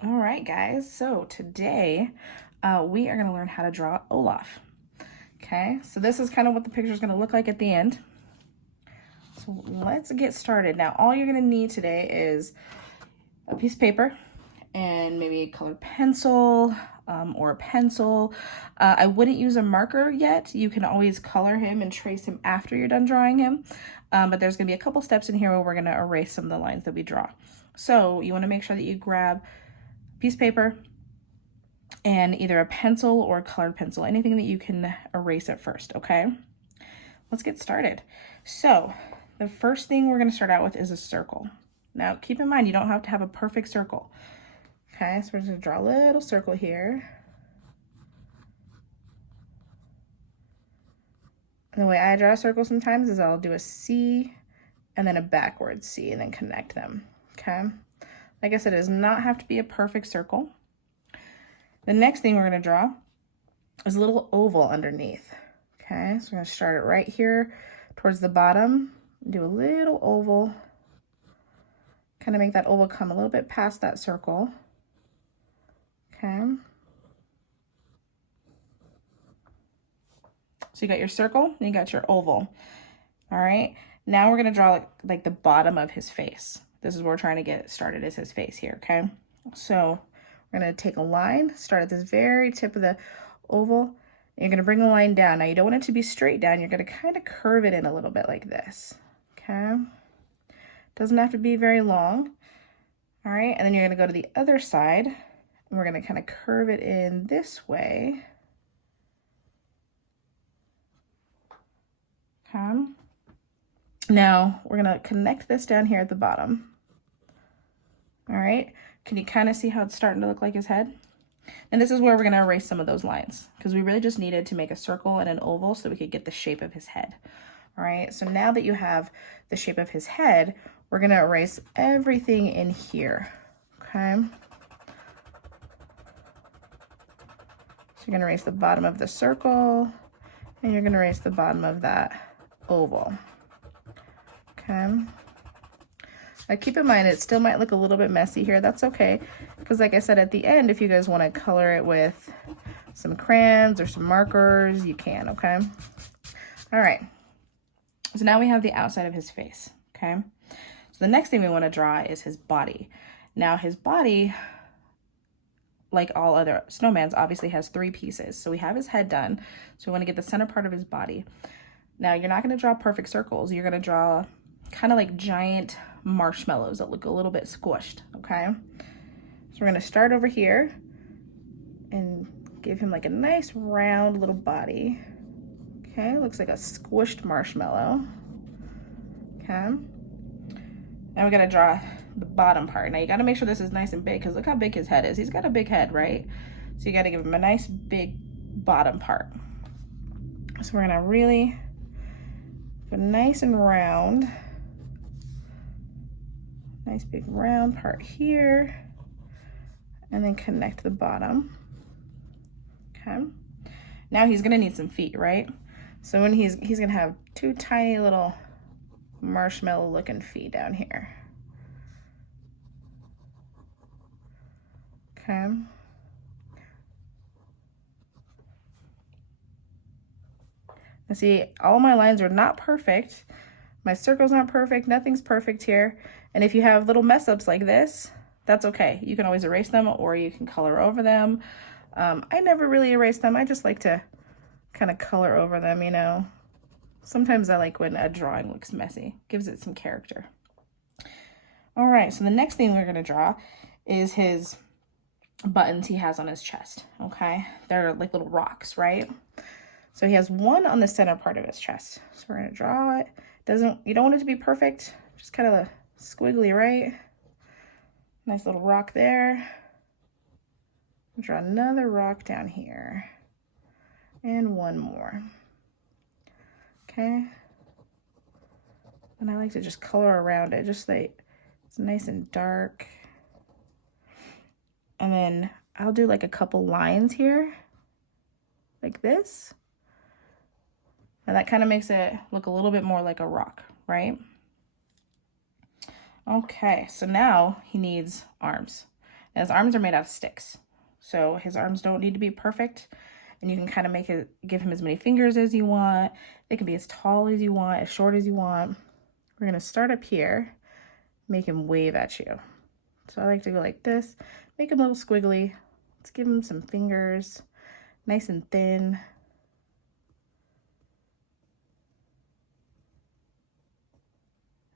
All right, guys. So today we are going to learn how to draw Olaf. Okay, so this is kind of what the picture is going to look like at the end. So let's get started. Now, all you're going to need today is a piece of paper and maybe a colored pencil or a pencil. I wouldn't use a marker yet. You can always color him and trace him after you're done drawing him. But there's going to be a couple steps in here where we're going to erase some of the lines that we draw. So you want to make sure that you grab a piece of paper and either a pencil or a colored pencil, anything that you can erase at first, okay? Let's get started. So the first thing we're going to start out with is a circle. Now, keep in mind, you don't have to have a perfect circle. Okay, so we're just going to draw a little circle here. And the way I draw a circle sometimes is I'll do a C and then a backwards C and then connect them, okay? Like I said, it does not have to be a perfect circle. The next thing we're going to draw is a little oval underneath, okay? So we're going to start it right here towards the bottom, do a little oval, kind of make that oval come a little bit past that circle, okay? So you got your circle and you got your oval, all right? Now we're going to draw like the bottom of his face. This is where we're trying to get started, is his face here, okay? So we're going to take a line, start at this very tip of the oval, and you're going to bring the line down. Now, you don't want it to be straight down. You're going to kind of curve it in a little bit like this, okay? Doesn't have to be very long, all right? And then you're going to go to the other side, and we're going to kind of curve it in this way, okay? Now, we're going to connect this down here at the bottom, all right? Can you kind of see how it's starting to look like his head? And this is where we're going to erase some of those lines because we really just needed to make a circle and an oval so we could get the shape of his head. All right, so now that you have the shape of his head, we're going to erase everything in here, okay? So you're going to erase the bottom of the circle and you're going to erase the bottom of that oval, okay? Now keep in mind, it still might look a little bit messy here. That's okay, because like I said, at the end, if you guys want to color it with some crayons or some markers, you can, okay? All right, so now we have the outside of his face, okay? So the next thing we want to draw is his body. Now his body, like all other snowmans, obviously has 3 pieces. So we have his head done, so we want to get the center part of his body. Now you're not going to draw perfect circles. You're going to draw kind of like giant marshmallows that look a little bit squished, okay? So we're going to start over here and give him like a nice round little body, okay? Looks like a squished marshmallow, okay? Now we're going to draw the bottom part. Now you got to make sure this is nice and big because look how big his head is. He's got a big head, right? So you got to give him a nice big bottom part. So we're going to really go nice and round. Nice big round part here, and then connect the bottom, okay? Now he's gonna need some feet, right? So when he's gonna have 2 tiny little marshmallow looking feet down here, okay? Now see, all my lines are not perfect. My circle's not perfect, nothing's perfect here. And if you have little mess ups like this, that's okay. You can always erase them or you can color over them. I never really erase them. I just like to kind of color over them, you know. Sometimes I like when a drawing looks messy, gives it some character. All right, so the next thing we're gonna draw is his buttons he has on his chest, okay? They're like little rocks, right? So he has one on the center part of his chest. So we're gonna draw it. You don't want it to be perfect, just kind of a squiggly, right? Nice little rock there. Draw another rock down here. And one more. Okay. And I like to just color around it, just like it's nice and dark. And then I'll do like a couple lines here, like this. And that kind of makes it look a little bit more like a rock, right? Okay, so now he needs arms. And his arms are made out of sticks. So his arms don't need to be perfect. And you can kind of give him as many fingers as you want. They can be as tall as you want, as short as you want. We're gonna start up here, make him wave at you. So I like to go like this, make him a little squiggly. Let's give him some fingers, nice and thin.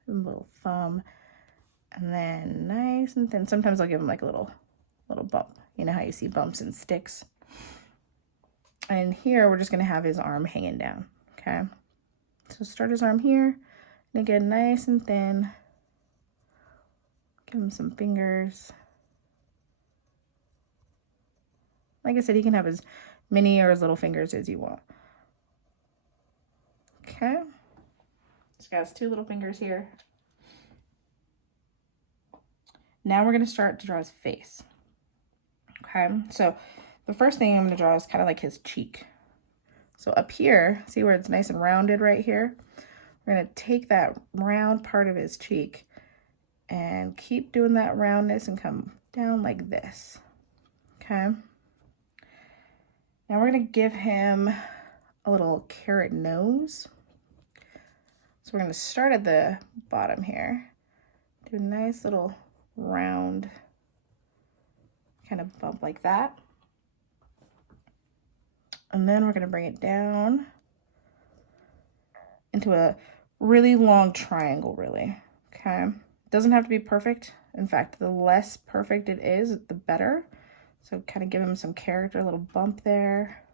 A little thumb, and then nice and thin. Sometimes I'll give him like a little bump. You know how you see bumps in sticks? And here we're just gonna have his arm hanging down, okay? So start his arm here, and again, nice and thin. Give him some fingers. Like I said, he can have as many or as little fingers as you want. Okay. This guy has 2 little fingers here. Now we're gonna start to draw his face. Okay, so the first thing I'm gonna draw is kind of like his cheek. So up here, see where it's nice and rounded right here? We're gonna take that round part of his cheek and keep doing that roundness and come down like this, okay? Now we're gonna give him a little carrot nose. So we're gonna start at the bottom here, do a nice little round kind of bump like that. And then we're gonna bring it down into a really long triangle, really, okay? Doesn't have to be perfect. In fact, the less perfect it is, the better. So kind of give him some character, a little bump there,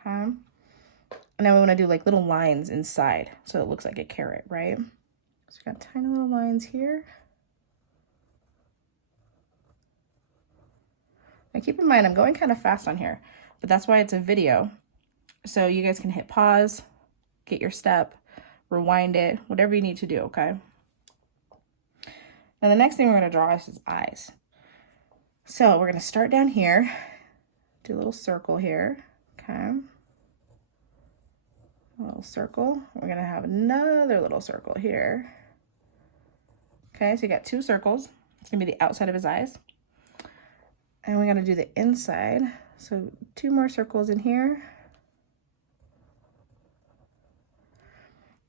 okay? And now we wanna do like little lines inside so it looks like a carrot, right? So we got tiny little lines here. Now keep in mind, I'm going kind of fast on here, but that's why it's a video. So you guys can hit pause, get your step, rewind it, whatever you need to do, okay? Now the next thing we're gonna draw is his eyes. So we're gonna start down here, do a little circle here, okay? A little circle. We're gonna have another little circle here. Okay, so you got 2 circles. It's gonna be the outside of his eyes. And we're gonna do the inside. So 2 more circles in here.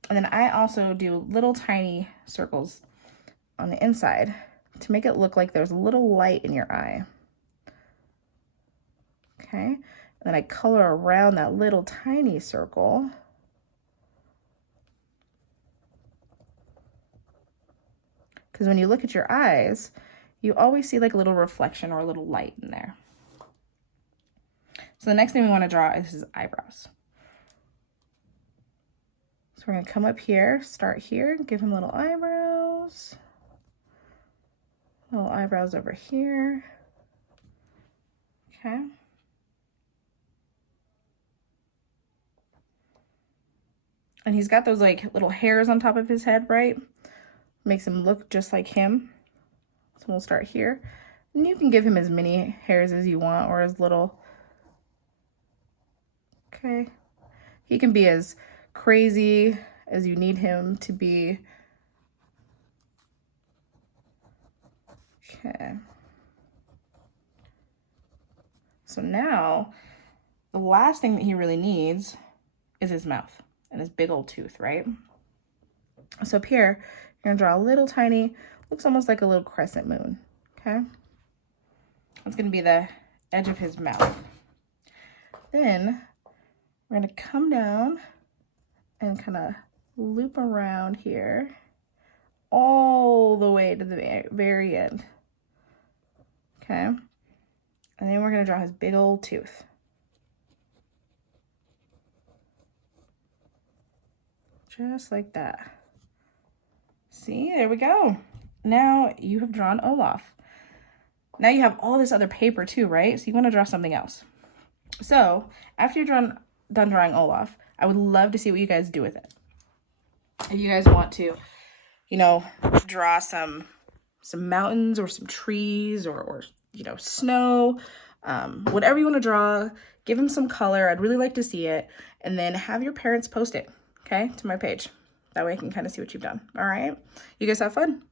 And then I also do little tiny circles on the inside to make it look like there's a little light in your eye. Okay, and then I color around that little tiny circle. Because when you look at your eyes, you always see like a little reflection or a little light in there. So the next thing we want to draw is his eyebrows. So we're going to come up here, start here, give him little eyebrows. Little eyebrows over here. Okay. And he's got those like little hairs on top of his head, right? Makes him look just like him. So we'll start here. And you can give him as many hairs as you want or as little. Okay. He can be as crazy as you need him to be. Okay. So now, the last thing that he really needs is his mouth and his big old tooth, right? So up here, you're gonna draw a little tiny, looks almost like a little crescent moon, okay? That's gonna be the edge of his mouth. Then, we're gonna come down and kind of loop around here all the way to the very end. Okay, and then we're gonna draw his big old tooth. Just like that. See, there we go. Now you have drawn Olaf. Now you have all this other paper too, right? So you wanna draw something else. So after you're done drawing Olaf, I would love to see what you guys do with it. If you guys want to, you know, draw some mountains or some trees or you know, snow, whatever you want to draw, give them some color. I'd really like to see it. And then have your parents post it, okay, to my page. That way I can kind of see what you've done. All right. You guys have fun.